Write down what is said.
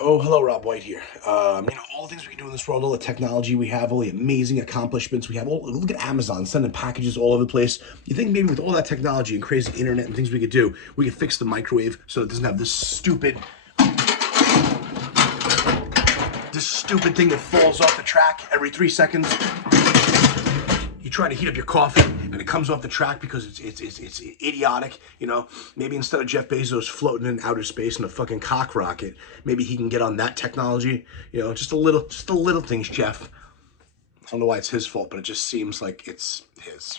Oh, hello, Rob White here. All the things we can do in this world, all the technology we have, all the amazing accomplishments we have. Look at Amazon sending packages all over the place. You think maybe with all that technology and crazy internet and things we could do, we could fix the microwave so it doesn't have this stupid thing that falls off the track every 3 seconds. You try to heat up your coffee and it comes off the track because it's idiotic. Maybe instead of Jeff Bezos floating in outer space in a fucking cock rocket, maybe he can get on that technology. Just the little things, Jeff. I don't know why it's his fault, but it just seems like it's his.